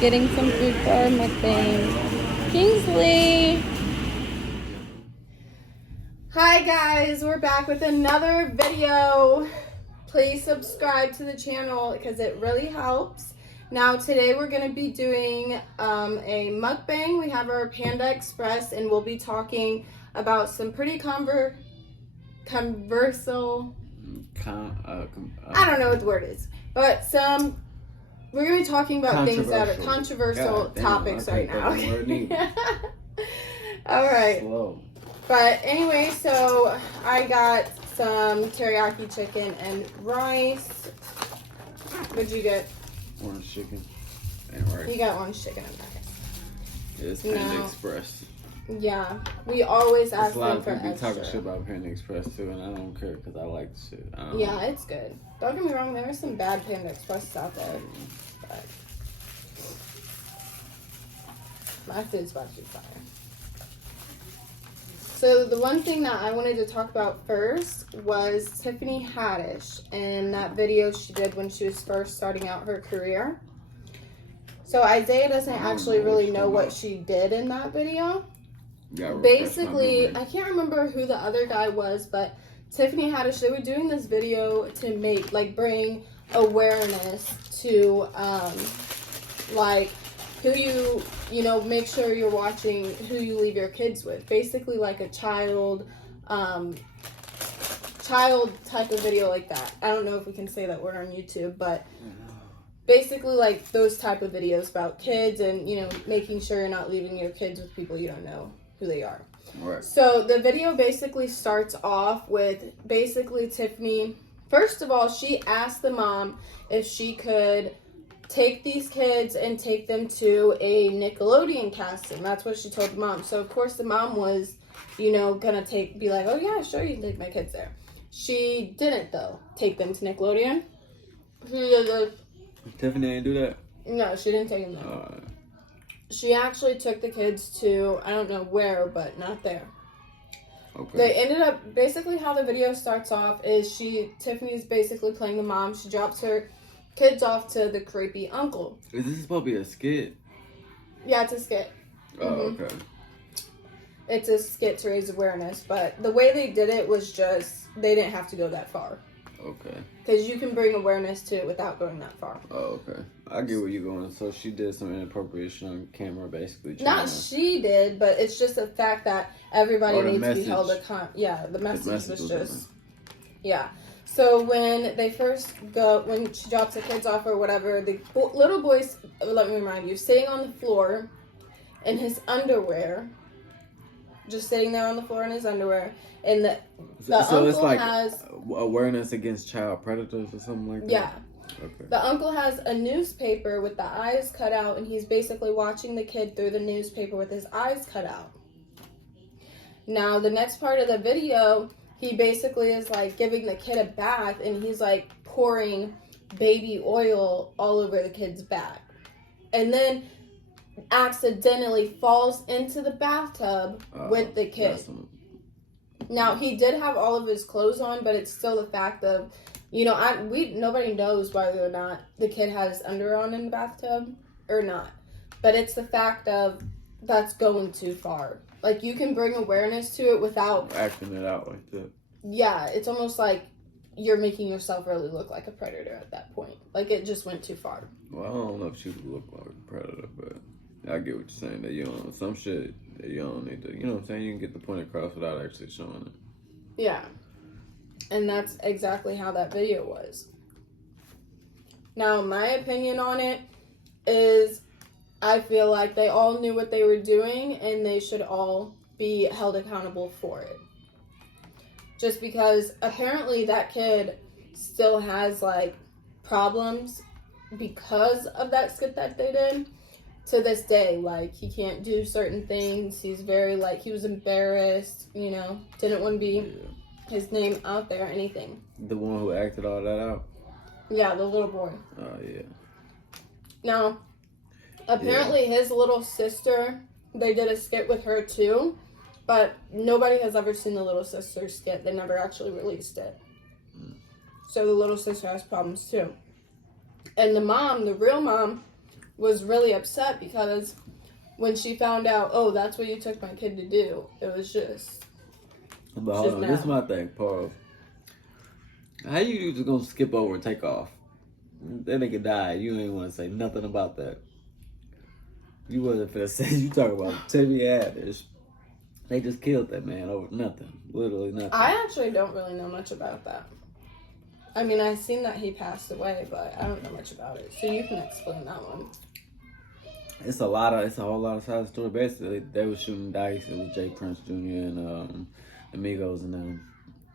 getting some food for our mukbang. Kingsley! Hi guys, we're back with another video. Please subscribe to the channel because it really helps. Now today we're going to be doing a mukbang. We have our Panda Express and we'll be talking about some pretty controversial, I don't know what the word is, but we're going to be talking about things that are controversial topics right now. All right. Slow. But anyway, so I got some teriyaki chicken and rice. What'd you get? Orange chicken and rice. You got orange chicken and rice. It's Panda Express. Yeah, we always ask them for extra. A lot of people talking shit about Panda Express too, and I don't care because I like the shit. Yeah, it's good. Don't get me wrong, there are some bad Panda Expresses out there, but my food's about to be fire. So the one thing that I wanted to talk about first was Tiffany Haddish and that video she did when she was first starting out her career. So Isaiah doesn't actually really know what she did in that video. Yeah, basically, I can't remember who the other guy was, but Tiffany Haddish, they were doing this video to bring awareness to who make sure you're watching who you leave your kids with. Basically like a child type of video like that. I don't know if we can say that word on YouTube, but basically like those type of videos about kids and, making sure you're not leaving your kids with people you don't know who they are. Right. So the video basically starts off with basically Tiffany. First of all, she asked the mom if she could take these kids and take them to a Nickelodeon casting. That's what she told the mom. So of course the mom was, gonna be like, oh yeah, sure, you can take my kids there. She didn't though take them to Nickelodeon. Tiffany didn't do that? No, she didn't take them there. She actually took the kids to, I don't know where, but not there. Okay. They ended up, basically how the video starts off is Tiffany's basically playing the mom. She drops her kids off to the creepy uncle. Is this supposed to be a skit? Yeah, it's a skit. Oh, okay. It's a skit to raise awareness, but the way they did it was just, they didn't have to go that far. Okay. Because you can bring awareness to it without going that far. Oh, okay. I get where you're going. So she did some inappropriate shit on camera, basically. Not she did, but it's just the fact that everybody needs to be held the message was just... Yeah. So when they first go, when she drops the kids off or whatever, the little boy's, let me remind you, sitting on the floor in his underwear, just sitting there on the floor in his underwear, and the uncle it's like has awareness against child predators or something like that? Yeah. Okay. The uncle has a newspaper with the eyes cut out, and he's basically watching the kid through the newspaper with his eyes cut out. Now, the next part of the video, he basically is like giving the kid a bath and he's like pouring baby oil all over the kid's back. And then accidentally falls into the bathtub with the kid. Now, he did have all of his clothes on, but it's still the fact of, nobody knows whether or not the kid has his underwear on in the bathtub or not. But it's the fact of that's going too far. Like, you can bring awareness to it without acting it out like that. Yeah, it's almost like you're making yourself really look like a predator at that point. Like, it just went too far. Well, I don't know if she would look like a predator, but I get what you're saying. That some shit that you don't need to, you know what I'm saying? You can get the point across without actually showing it. Yeah. And that's exactly how that video was. Now, my opinion on it is I feel like they all knew what they were doing and they should all be held accountable for it. Just because apparently that kid still has problems because of that skit that they did to this day. Like, he can't do certain things. He's very he was embarrassed, didn't want to be his name out there or anything. The one who acted all that out? Yeah, the little boy. Oh, yeah. Now, apparently his little sister, they did a skit with her too, but nobody has ever seen the little sister skit. They never actually released it. So the little sister has problems too. And the mom, the real mom, was really upset because when she found out, oh, that's what you took my kid to do, it was just. But hold on, this is my thing, Paul. How you just gonna skip over Takeoff? That nigga died. You ain't want to say nothing about that. You wasn't finna say. You talk about TiffanyHaddish. They just killed that man over nothing. Literally nothing. I actually don't really know much about that. I mean, I've seen that he passed away, but I don't know much about it. So you can explain that one. It's a whole lot of side of the story. Basically, they were shooting dice. It was Jay Prince Jr. and the Migos and them.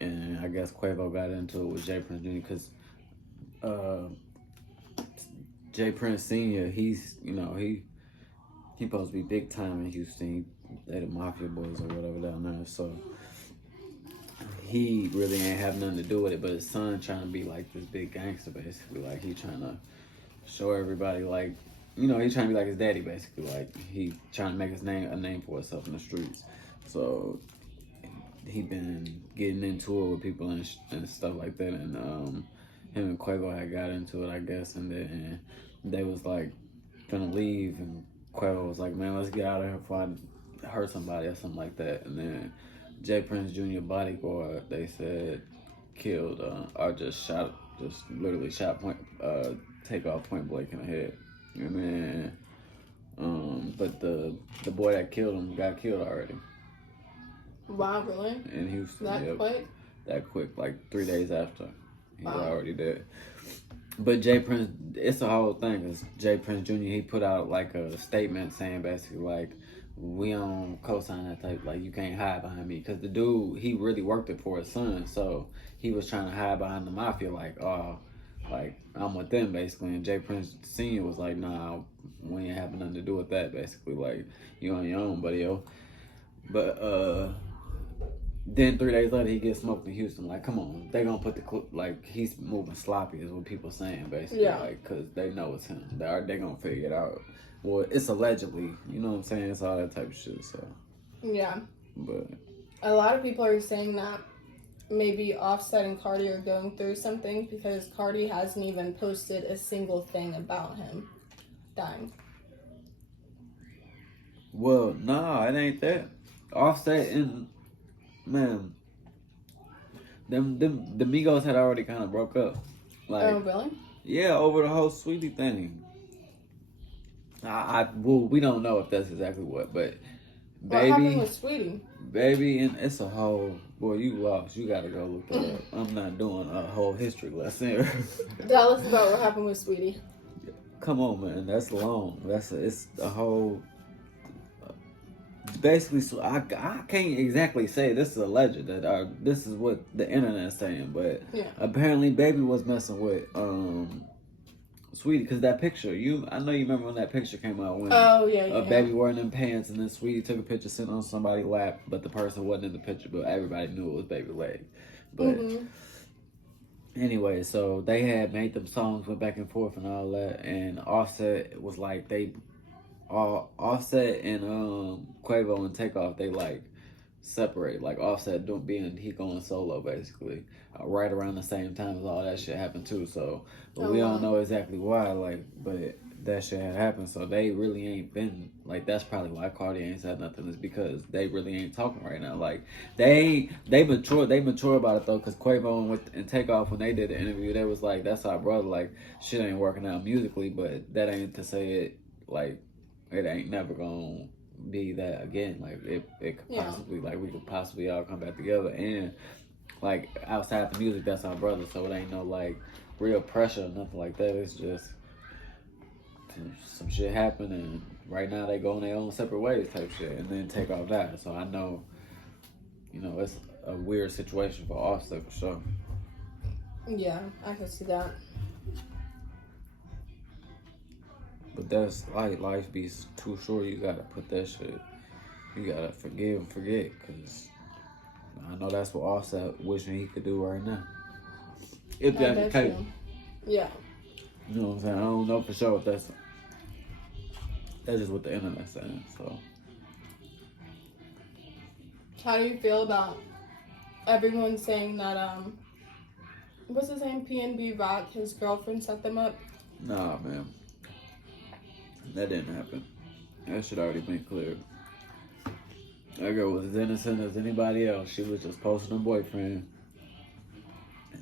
And I guess Quavo got into it with Jay Prince Jr. because Jay Prince Sr. He's he supposed to be big time in Houston. They the mafia boys or whatever down there. So he really ain't have nothing to do with it. But his son trying to be like this big gangster, basically. Like he trying to show everybody like. He trying to be like his daddy, basically. Like, he trying to make a name for himself in the streets. So, he been getting into it with people and stuff like that. And him and Quavo had got into it, I guess. And then they was, like, gonna leave. And Quavo was like, man, let's get out of here before I hurt somebody or something like that. And then Jay Prince Jr. bodyguard, they said, killed, or just literally shot Takeoff point blank in the head. And then, but the boy that killed him got killed already. Wow, really? In Houston. That quick? That quick, like 3 days after. He was Wow. already dead. But Jay Prince, it's the whole thing. Cause Jay Prince Jr., he put out like a statement saying basically like, we don't co-sign that type, like you can't hide behind me. Cause the dude, he really worked it for his son. So he was trying to hide behind the mafia like, oh, like, I'm with them, basically. And Jay Prince Sr. was like, nah, we ain't having nothing to do with that, basically. Like, you on your own, buddy, yo. But, then 3 days later, he gets smoked in Houston. Like, come on. They gonna put like, he's moving sloppy is what people saying, basically. Yeah. Like, because they know it's him. They gonna figure it out. Well, it's allegedly. You know what I'm saying? It's all that type of shit, so. Yeah. But. A lot of people are saying that maybe Offset and Cardi are going through something because Cardi hasn't even posted a single thing about him dying. Well, nah, it ain't that. Offset and man, the Migos had already kind of broke up. Like, Oh, really? Yeah, over the whole Sweetie thing. Well, we don't know if that's exactly what, but What happened with Sweetie? Baby, and it's a whole. Boy, you lost. You gotta go look it up. I'm not doing a whole history lesson. Tell us about what happened with Sweetie. Come on, man. That's long. It's a whole. Basically, so I can't exactly say this is alleged that this is what the internet's saying, but yeah. Apparently, Baby was messing with Sweetie, because that picture, I know you remember when that picture came out when Baby wearing them pants and then Sweetie took a picture sitting on somebody's lap, but the person wasn't in the picture, but everybody knew it was Baby's leg. But anyway, so they had made them songs, went back and forth and all that, and Offset was like Offset and Quavo and Takeoff, they like separate, like Offset he going solo basically right around the same time as all that shit happened too. So but we don't know exactly why, like, but that shit had happened. So they really ain't been like, that's probably why Cardi ain't said nothing, is because they really ain't talking right now. Like they mature about it though, because Quavo and Takeoff, when they did the interview, they was like, that's our brother, like shit ain't working out musically, but that ain't to say it like it ain't never gonna be that again. Like it could possibly, like we could possibly all come back together, and like outside the music, that's our brother. So it ain't no like real pressure or nothing like that. It's just some shit happened, and right now they go in their own separate ways type shit, and then Takeoff died. So I know, it's a weird situation for Offset for sure. Yeah, I can see that. But that's life be too short. You gotta put that shit. You gotta forgive and forget, cause I know that's what Offset wishing he could do right now. If that's the case. Yeah. You know what I'm saying? I don't know for sure if that's just what the internet's saying. So. How do you feel about everyone saying that what's his name? PNB Rock, his girlfriend set them up? Nah, man. That didn't happen. That should already been cleared. That girl was as innocent as anybody else. She was just posting her boyfriend.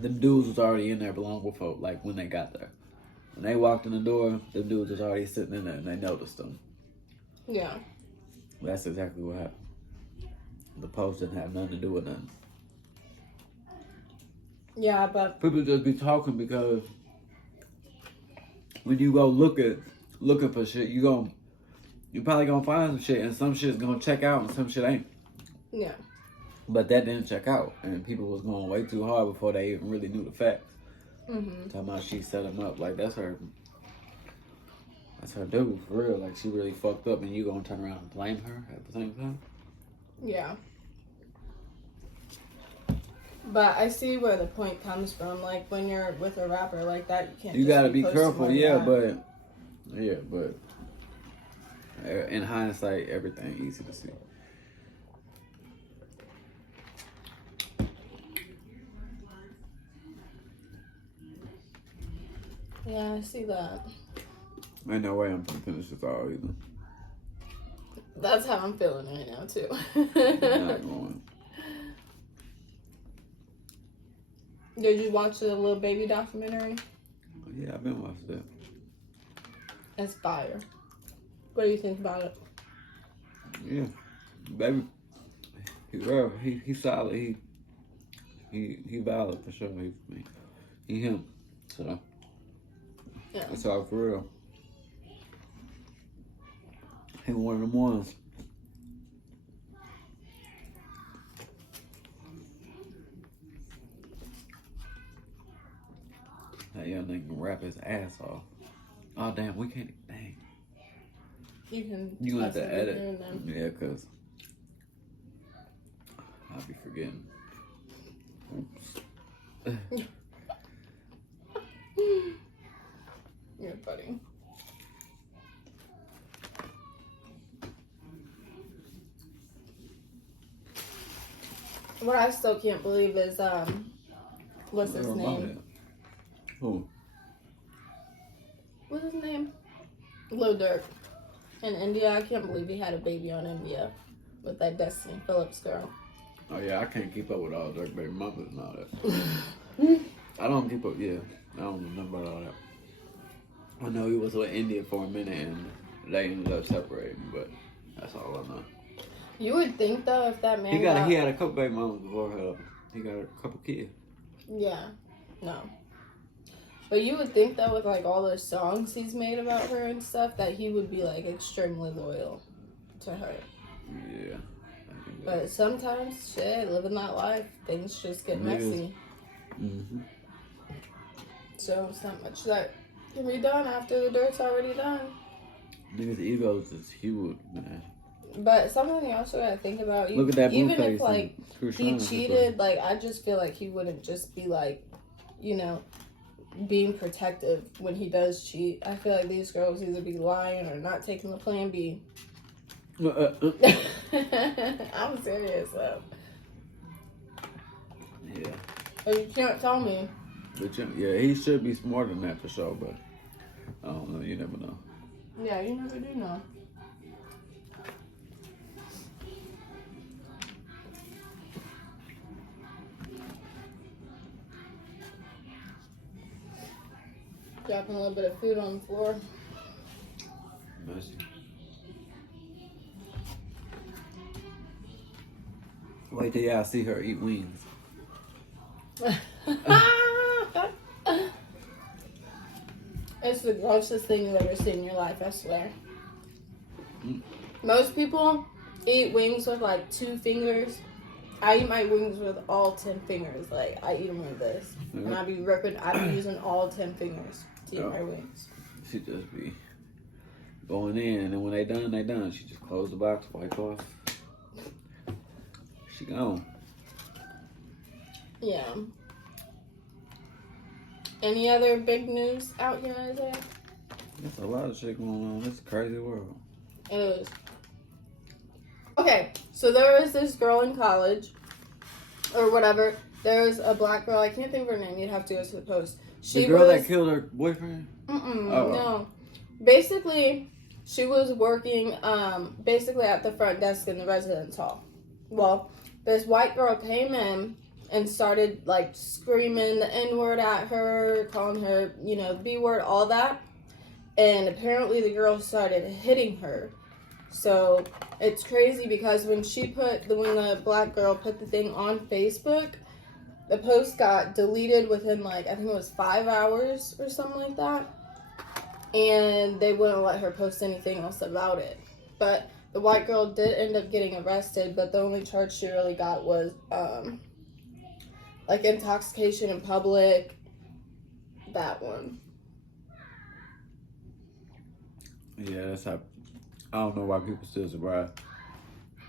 The dudes was already in there long before, like when they got there. When they walked in the door, the dudes was already sitting in there and they noticed them. Yeah. That's exactly what happened. The post didn't have nothing to do with nothing. Yeah, but People just be talking because when you go looking for shit, you probably gonna find some shit, and some shit's gonna check out and some shit ain't. yeah. But that didn't check out, and people was going way too hard before they even really knew the facts. Talking about she set him up, like that's her dude for real. Like she really fucked up, and you gonna turn around and blame her at the same time? Yeah. But I see where the point comes from. Like when you're with a rapper like that, you can't. You just gotta be posting careful, like yeah, that. but in hindsight, everything easy to see. Yeah, I see that. Ain't no way I'm gonna finish this all either. That's how I'm feeling right now too. I'm not going. Did you watch the Little Baby documentary? Yeah, I've been watching that. It's fire. What do you think about it? Yeah, baby, he's solid. He valid for sure. He him. So Yeah. that's all for real. He one of them ones. That young nigga can rap his ass off. Oh damn, we can't. Dang. You gonna have to edit. Yeah, cause I'll be forgetting. Oops. You're funny. What I still can't believe is what's his name? Who? What's his name? Lil Durk. In India, I can't believe he had a baby on India with that Destiny Phillips girl. Oh yeah, I can't keep up with all Durk baby mamas and all that. I don't keep up. Yeah, I don't remember all that. I know he was with India for a minute and they ended up separating, but that's all I know. You would think though, if that man he had a couple baby mamas before her. He got a couple kids. Yeah, no. But you would think that with like all those songs he's made about her and stuff, that he would be like extremely loyal to her. Yeah. But sometimes, shit, living that life, things just get messy. Mm-hmm. So it's not much that can be done after the dirt's already done. Niggas' egos is huge, man. But something you also gotta think about. Look at that blue even face if like he cheated, like I just feel like he wouldn't just be like, you know, being protective when he does cheat. I feel like these girls either be lying or not taking the plan B. I'm serious though. Yeah. But you can't tell me. But yeah, he should be smarter than that for sure, but I don't know, you never know. Yeah, you never do know. Dropping a little bit of food on the floor. Nice. Wait till y'all see her eat wings. It's the grossest thing you've ever seen in your life, I swear. Most people eat wings with like 2 fingers. I eat my wings with all 10 fingers. Like, I eat them with this. And I be using all 10 fingers to eat my wings. She just be going in, and then when they done. She just close the box, wipe off. She gone. Yeah. Any other big news out here, Isaiah? There's a lot of shit going on. It's a crazy world. It is. Okay, so there was this girl in college, or whatever. There was a black girl. I can't think of her name. You'd have to go to the post. The girl that killed her boyfriend? No. Basically, She was working basically at the front desk in the residence hall. Well, this white girl came in and started like screaming the N-word at her, calling her, you know, B-word, all that. And apparently the girl started hitting her. So it's crazy because when the black girl put the thing on Facebook, the post got deleted within like, I think it was 5 hours or something like that. And they wouldn't let her post anything else about it. But the white girl did end up getting arrested, but the only charge she really got was like intoxication in public. That one. Yeah, that's how. I don't know why people still surprised.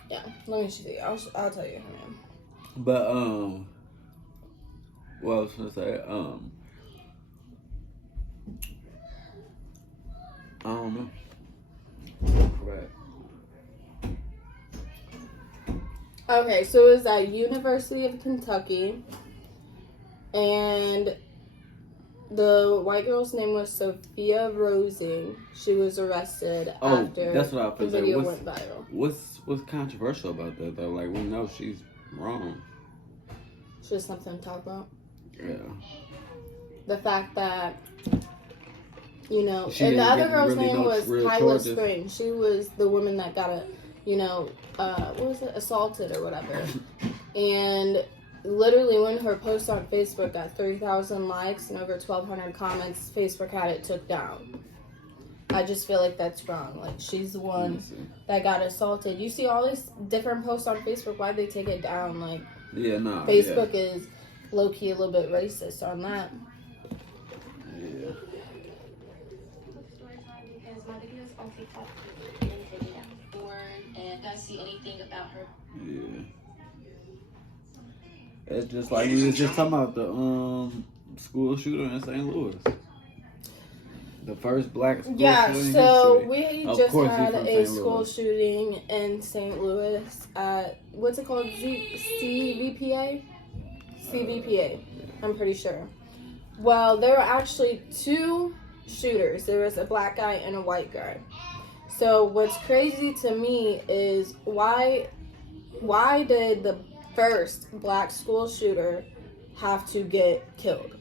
Yeah, let me see. I'll tell you her name. But what I was gonna say, I don't know. Right. Okay, so it was at University of Kentucky, and the white girl's name was Sophia Rosing. She was arrested after that's what I the video went viral. What's controversial about that though? Like, we know she's wrong. It's just something to talk about. Yeah. The fact that, you know, and the other girl's name was Kyla Spring. She was the woman that got assaulted or whatever. And literally when her post on Facebook got 3,000 likes and over 1,200 comments, Facebook had it took down. I just feel like that's wrong. Like, she's the one that got assaulted. You see all these different posts on Facebook, why'd they take it down? Like, Facebook is low-key a little bit racist on that. Yeah. Because my videos on TikTok and take it down. And I see anything about her. Yeah. It's just like we was just talking about the school shooter in St. Louis. The first black school shooting in so history. we just had a school shooting in St. Louis at, what's it called? CVPA? CVPA, I'm pretty sure. Well, there were actually two shooters. There was a black guy and a white guy. So what's crazy to me is why did the first black school shooter have to get killed?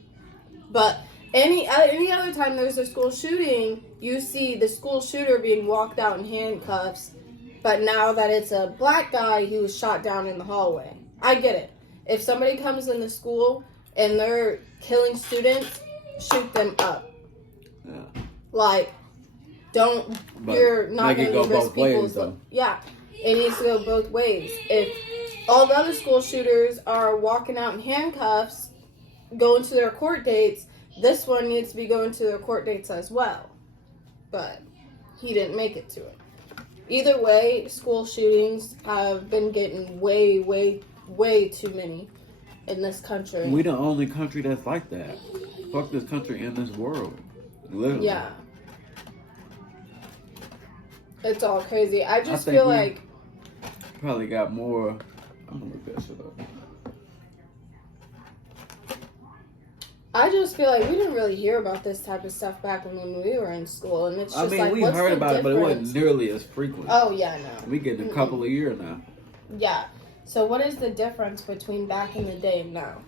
But any other time there's a school shooting, you see the school shooter being walked out in handcuffs. But now that it's a black guy, he was shot down in the hallway. I get it. If somebody comes in the school and they're killing students, shoot them up. Yeah. Like, you're not going to risk people's lives. Yeah, it needs to go both ways. If all the other school shooters are walking out in handcuffs, going to their court dates, this one needs to be going to their court dates as well. But he didn't make it to it. Either way, school shootings have been getting way, way, way too many in this country. We the only country that's like that. Fuck this country and this world. Literally. Yeah. It's all crazy. I just feel like probably got more. I'm gonna look that shit up. I just feel like we didn't really hear about this type of stuff back when we were in school, and it's just like, we what's heard the about difference? it, but it wasn't nearly as frequent. Oh yeah, no. We get a couple of years now. Yeah. So what is the difference between back in the day and now?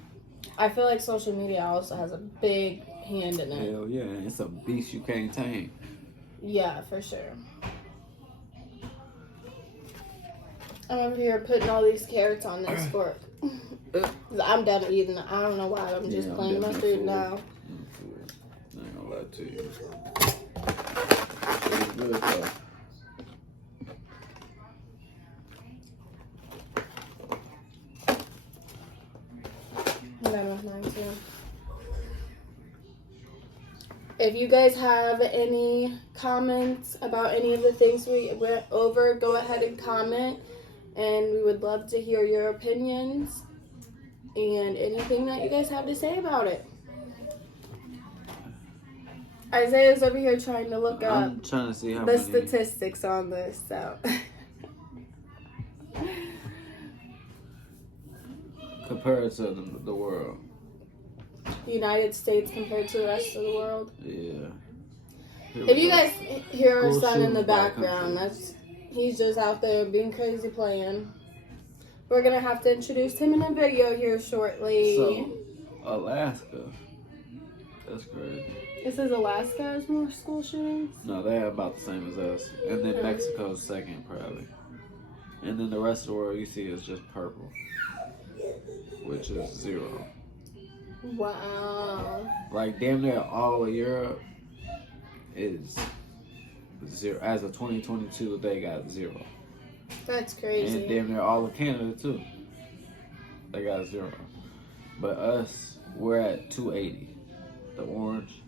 I feel like social media also has a big hand in it. Hell yeah, it's a beast you can't tame. Yeah, for sure. I'm over here putting all these carrots on this fork. I'm done eating. I don't know why. I'm just playing my food now. I ain't gonna lie to you. It's good though. Mine too. If you guys have any comments about any of the things we went over, go ahead and comment. And we would love to hear your opinions and anything that you guys have to say about it. Isaiah's over here trying to look up trying to see how the many statistics on this, so. compared to the world. United States compared to the rest of the world. Yeah. Here we If you go. guys hear our School son in the shootings by background, country. he's just out there being crazy playing. We're gonna have to introduce him in a video here shortly. So, Alaska. That's crazy. This is Alaska has more school shootings. No, they're about the same as us. And then Mexico's second, probably. And then the rest of the world you see is just purple, which is 0. Wow. Like, damn near all of Europe is 0. As of 2022, they got 0. That's crazy. And damn near all of Canada, too. They got 0. But us, we're at 280. The orange.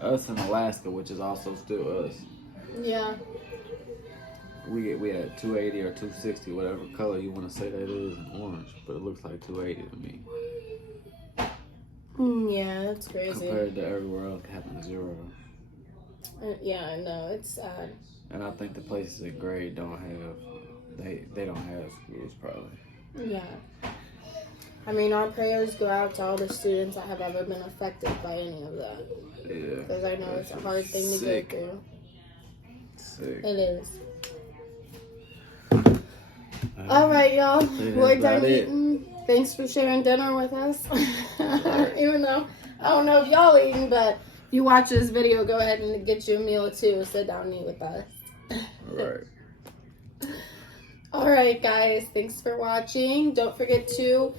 Us in Alaska, which is also still us. Yeah. We at 280 or 260, whatever color you want to say that is in orange. But it looks like 280 to me. Yeah, that's crazy. Compared to everywhere else having 0. Yeah, I know. It's sad. And I think the places in gray don't have, they don't have schools probably. Yeah. I mean, our prayers go out to all the students that have ever been affected by any of that. Yeah. Because I know it's a hard thing to Sick. go through. Sick. It is. All right, y'all. We're done eating. Thanks for sharing dinner with us. Even though I don't know if y'all eating, but if you watch this video, go ahead and get you a meal too. Sit down and eat with us. Right. All right, guys. Thanks for watching. Don't forget to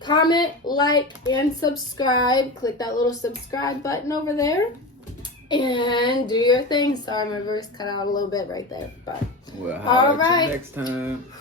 comment, like, and subscribe. Click that little subscribe button over there. And do your thing. Sorry, my verse cut out a little bit right there. But Well, all holler at you right. next time.